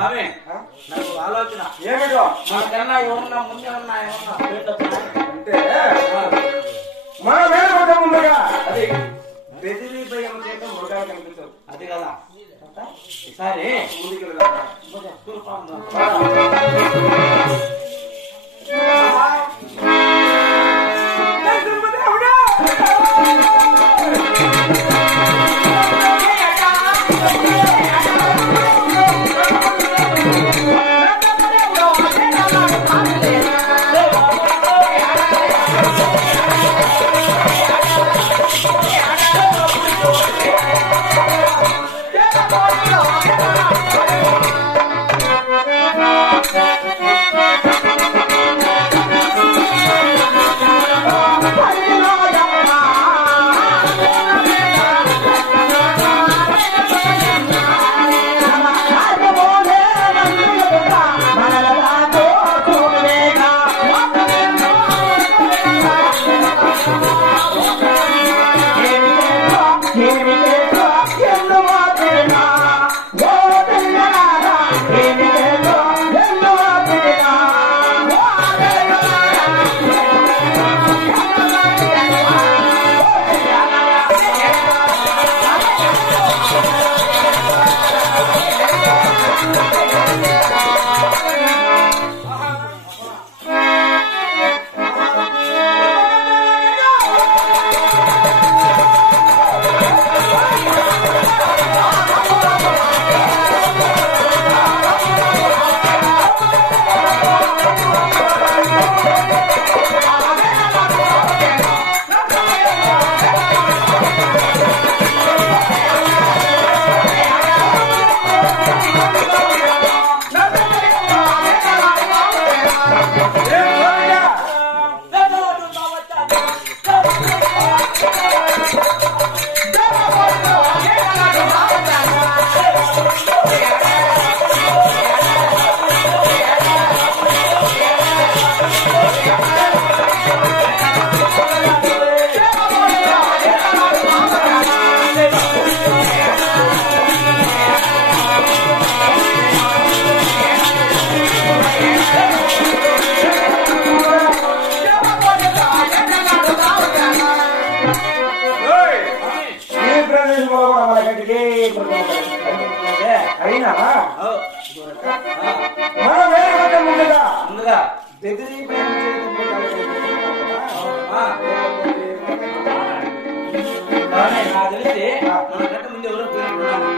స్వామి నాకు ఆలోచన ఏమిటో మనకన్నా ఏమన్నా ముందే ఉన్నా ఏమన్నా అంటే మన వేరే ముందుగా అది బెదిరి భయం చేత మృగాలు కనిపించవు. అది కదా ఈసారి ముందుకు అయినా మన వేరే ముందుగా బెదిరి భయం నాకు తెలిసి మన గట్ట ముందు ఎవరో పోయినట్టున్నాను.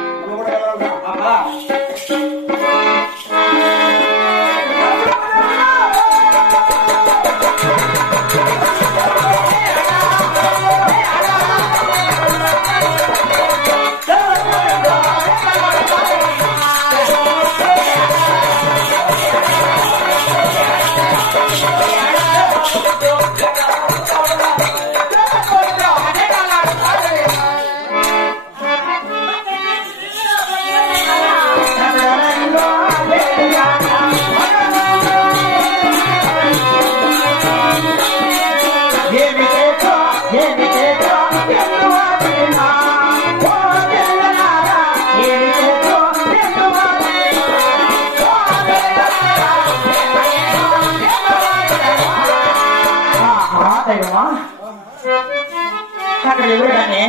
అక్కడ ఎవరుగానే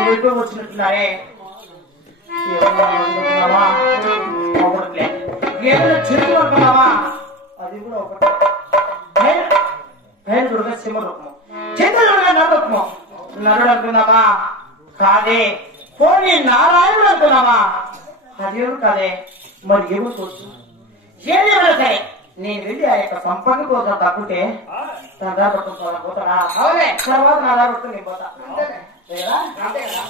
ఊరికి వచ్చినట్టున్నారే ఏమైనా చెరుకు అనుకున్నావా? అది కూడా ఒకటి పేరుగా సింహ రూపము, చంద్రుడుగా నరూపము. నరుడు అనుకున్నావా? కాదే. పోనీ నారాయణుడు అనుకున్నావా? అదేవు కాదే. మరి ఏమో చూసు ఏదేమైనా సరే నేను వెళ్ళి ఆ యొక్క సంపంగి కోసం తక్కుంటే సరదా పట్టుకుని పోతారా? అవునే. తర్వాత నాదా పట్టుకుని నేను పోతా. లేదా అంతే కదా.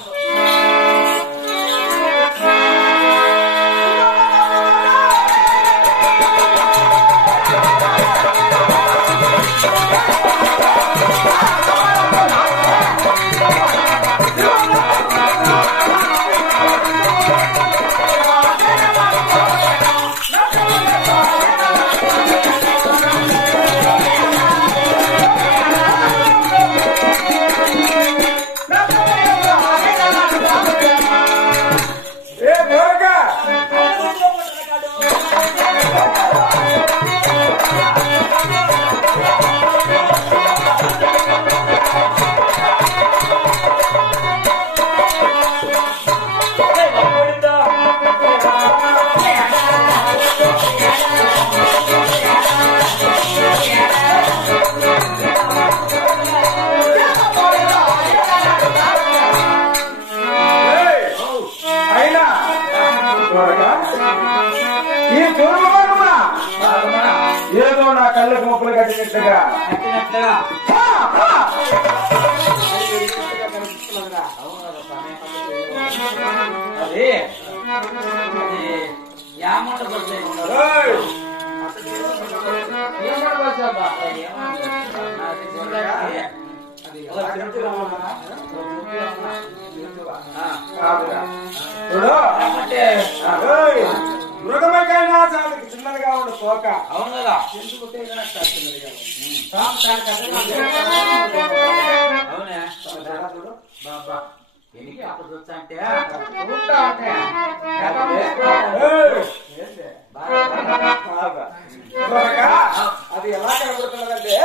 ఏ నా కళ్ళకు ముప్పులు కట్టినట్టుగా కట్టినట్లుగా హా, హా. అది అది యామంట బస్సు ఏయ్! కాదురా. చూడు ఏయ్! మృగమైకైనా చాలా చిన్నదిగా ఉండు తోక అవును కదా అవునే చూడు బాబా ఎనికి అప్పుడు చూస్తా అంటే ఏయ్! బాగా. తోక, అది ఎలా కనబడుతున్నదంటే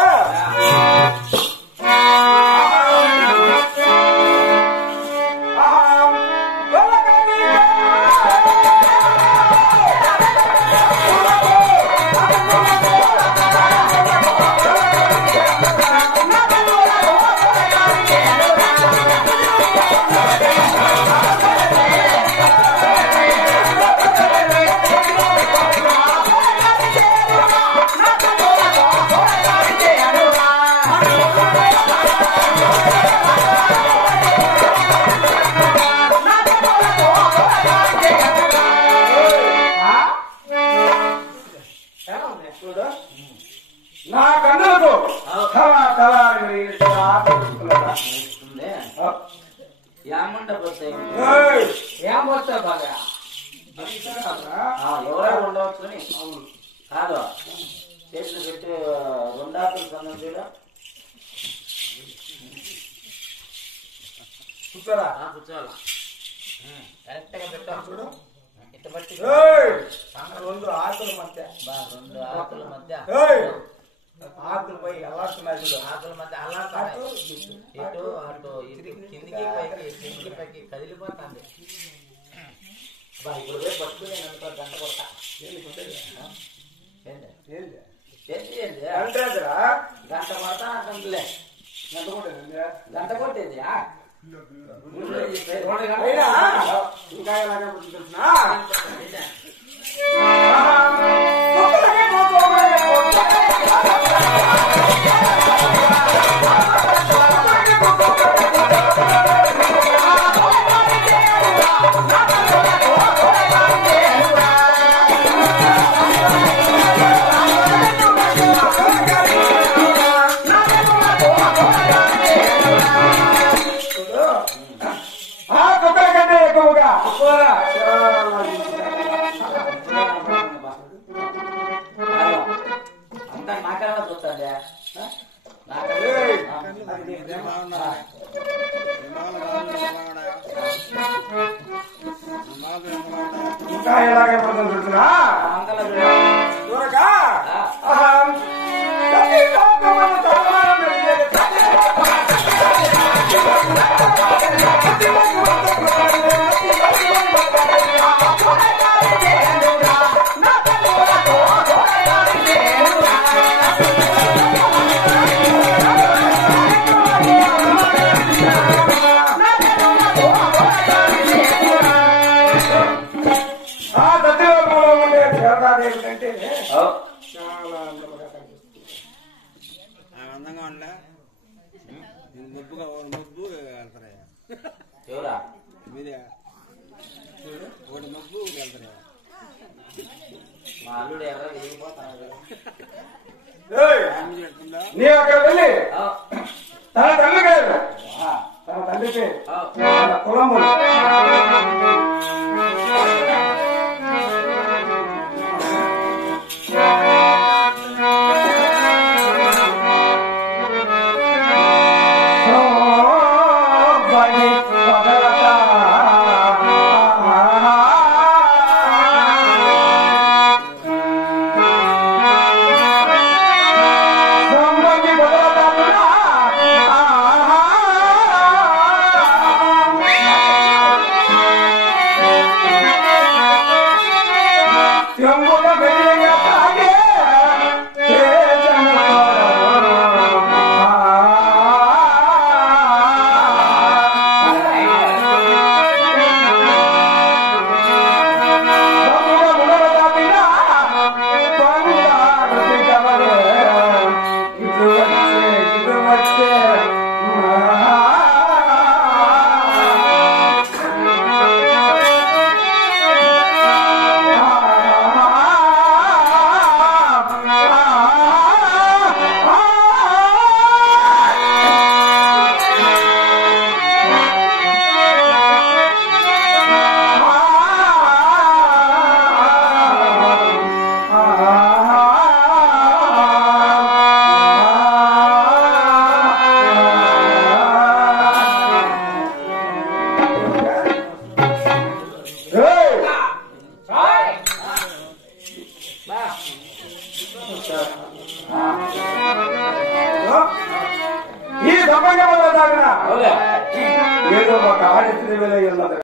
నా కన్నులకు కళా కళా యామంట బస్సు ఏం వస్తా బాగా ఎవరో ఉండవచ్చు అని కాదు చేతులు పెట్టి రెండాకులు సందం చూడ కూర్చోరా కూర్చోవాలా కరెక్ట్ గా పెట్టాం చూడు ఇట్ట బట్టి రెండు ఆకుల మధ్య రెండు ఆకుల మధ్య ఆకులు పోయి అల్లాడుతున్నాయి చూడు ఆకుల మధ్య అల్లాడుతాడు ఇటు అటు ఇటు కిందికి పైకి కిందికి పైకి కదిలిపోతుంది ఇప్పుడు పోయి పట్టుకుని నేను అనుకో గంట కొట్ట అంటేదిరా గంట కొడతా అంటుందిలే గంట కొట్టేది అయినా ఇంకా ఎలాగే తెలుసునా కుక్కల కంటే ఎక్కువగా అంతా నాకన్నా చూస్తాండి ఇంకా ఎలాగే పడుతుంది చూస్తున్నా దూరగా ఏమిటంటే చాలా అందముగా కనిపిస్తుంది. అందంగా ఉండే మబ్బు వెళ్తారా ఎవరా మీరే ఒకటి మబ్బు వెళ్తారా మా అల్లుడు ఎవరో వెళ్ళిపోతాను నీ అక్కడ వెళ్ళి తన తల్లి గారు తన తండ్రికి తన కులము ఈ ప్రపంచంలో సాగిన ఏదో ఒక ఆడిస్తుంది